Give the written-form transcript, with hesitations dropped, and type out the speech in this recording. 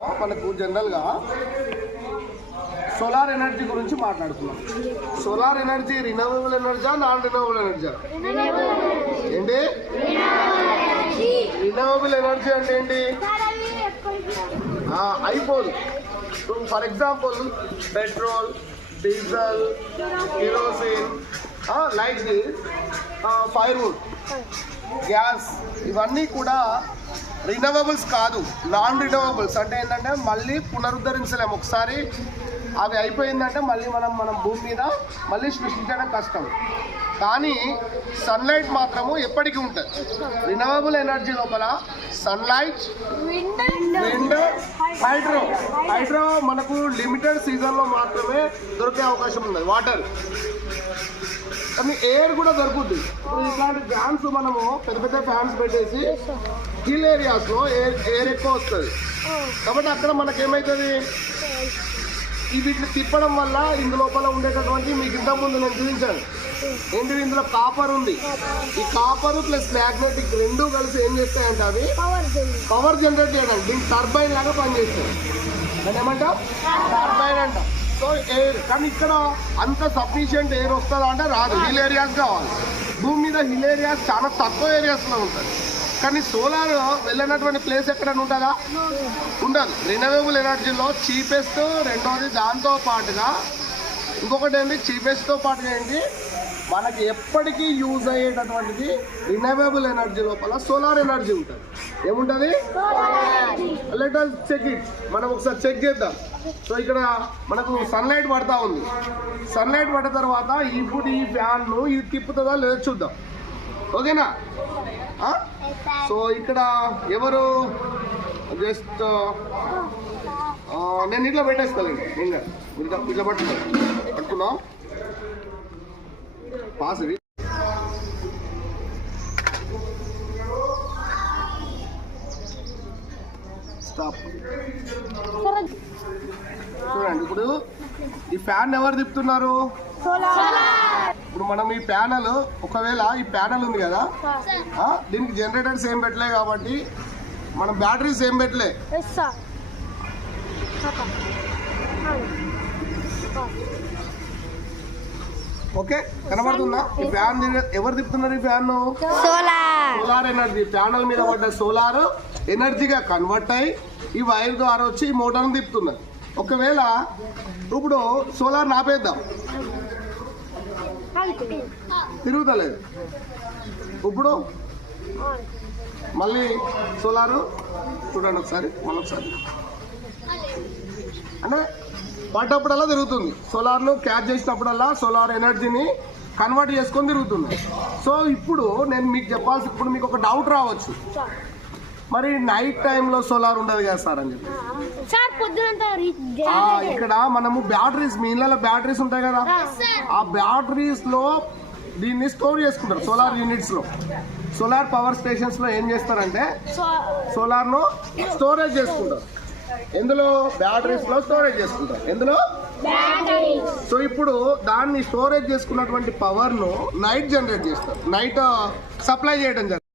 మనకు జనరల్గా solar energy గురించి మాట్లాడుతున్నాం. Solar energy renewable energy, non renewable energy? ఏంటి రినవబుల్ ఎనర్జీ అంటే ఏంటి? అయిపోదు. For example petrol, diesel, kerosene, like this, firewood, gas, ఇవన్నీ కూడా రినవబుల్స్ కాదు, నాన్ రినవబుల్స్. అంటే ఏంటంటే మళ్ళీ పునరుద్ధరించలేము. ఒకసారి అవి అయిపోయిందంటే మళ్ళీ మనం భూమి మీద మళ్ళీ సృష్టించడం కష్టం. కానీ సన్లైట్ మాత్రము ఎప్పటికీ ఉంటుంది. రినవబుల్ ఎనర్జీ లోపల సన్లైట్, విండ్, హైడ్రో మనకు లిమిటెడ్ సీజన్లో మాత్రమే దొరికే అవకాశం ఉన్నది. వాటర్, కానీ ఎయిర్ కూడా దొరుకుతుంది. ఇప్పుడు ఇట్లాంటి ఫ్యాన్స్ మనము పెద్ద పెద్ద ఫ్యాన్స్ పెట్టేసి హిల్ ఏరియాస్లో ఎయిర్ ఎక్కువ వస్తుంది కాబట్టి అక్కడ మనకేమవుతుంది, వీటిని తిప్పడం వల్ల ఇందులోపల ఉండేటటువంటి మీకు ఇంతకుముందు నేను చూపించాను ఏంటి, ఇందులో కాపర్ ఉంది. ఈ కాపర్ ప్లస్ మ్యాగ్నెటిక్ రెండు కలిసి ఏం చేస్తాయంటే అవి పవర్ జనరేట్ చేయడం, దీనికి టర్బైన్ లాగా పనిచేస్తాయి. దాన్ని ఏమంటాం? టర్బైన్ అంటాం. సో ఎయిర్, కానీ ఇక్కడ అంత సఫిషియంట్ ఎయిర్ వస్తుందా అంటే రాదు. హిల్ ఏరియాస్ కావాలి. భూమి మీద హిల్ ఏరియాస్ చాలా తక్కువ ఏరియాస్లో ఉంటుంది. కానీ సోలార్ వెళ్ళినటువంటి ప్లేస్ ఎక్కడైనా ఉంటుందా? ఉండదు. రినవబుల్ ఎనర్జీలో చీపెస్ట్, రెండోది దాంతో పాటుగా ఇంకొకటి ఏంటి, చీపెస్ట్తో పాటుగా ఏంటి, మనకి ఎప్పటికీ యూజ్ అయ్యేటటువంటిది రినవబుల్ ఎనర్జీ లోపల సోలార్ ఎనర్జీ ఉంటుంది. ఏముంటుంది? Let us check it. మనం ఒకసారి చెక్ చేద్దాం. సో ఇక్కడ మనకు సన్లైట్ పడతా ఉంది. సన్లైట్ పడ్డ తర్వాత ఇప్పుడు ఈ ఫ్యాన్ను ఇది తిప్పుతుందా లేదా చూద్దాం. ఓకేనా? సో ఇక్కడ ఎవరు జస్ట్ నేను ఇట్లా పెట్టేసుకోలేండి. ఇంకా ఇట్లా పట్టుకున్నాం పాస్. ఇది స్టాప్. చూడండి, ఇప్పుడు ఈ ఫ్యాన్ ఎవరు తిప్పుతున్నారు? ఇప్పుడు మనం ఈ ప్యానల్, ఒకవేళ ఈ ప్యానల్ ఉంది కదా, దీనికి జనరేటర్స్ ఏం పెట్టలే కాబట్టి మనం బ్యాటరీస్ ఏం పెట్టలే. ఓకే, కనబడుతుందా? ఈ ఫ్యాన్ ఎవరు తిప్పుతున్నారు? ఈ ఫ్యాన్ సోలార్ ఎనర్జీ. ప్యానల్ మీద పడ్డ సోలార్ ఎనర్జీగా కన్వర్ట్ అయ్యి ఈ వైర్ ద్వారా వచ్చి ఈ మోటార్ని తిప్పుతున్నారు. ఒకవేళ ఇప్పుడు సోలార్ ఆపేద్దాం, తిరుగుతలేదు. ఇప్పుడు మళ్ళీ సోలారు చూడండి ఒకసారి, మళ్ళొకసారి అంటే పడ్డప్పుడల్లా తిరుగుతుంది. సోలార్ను క్యాచ్ చేసినప్పుడల్లా సోలార్ ఎనర్జీని కన్వర్ట్ చేసుకొని తిరుగుతుంది. సో ఇప్పుడు నేను మీకు చెప్పాల్సి, ఇప్పుడు మీకు ఒక డౌట్ రావచ్చు, మరి నైట్ టైంలో సోలార్ ఉండదు కదా సార్ అని చెప్పి. ఇక్కడ మనము బ్యాటరీస్, మీ ఇళ్ళలో బ్యాటరీస్ ఉంటాయి కదా, ఆ బ్యాటరీస్ లో దీన్ని స్టోర్ చేసుకుంటారు. సోలార్ యూనిట్స్ లో, సోలార్ పవర్ స్టేషన్స్ లో ఏం చేస్తారంటే సోలార్ ను స్టోరేజ్ చేసుకుంటారు. ఎందులో? బ్యాటరీస్ లో స్టోరేజ్ చేసుకుంటారు. ఎందులో? సో ఇప్పుడు దాన్ని స్టోరేజ్ చేసుకున్నటువంటి పవర్ ను నైట్ జనరేట్ చేస్తారు, నైట్ సప్లై చేయడం జరుగుతుంది.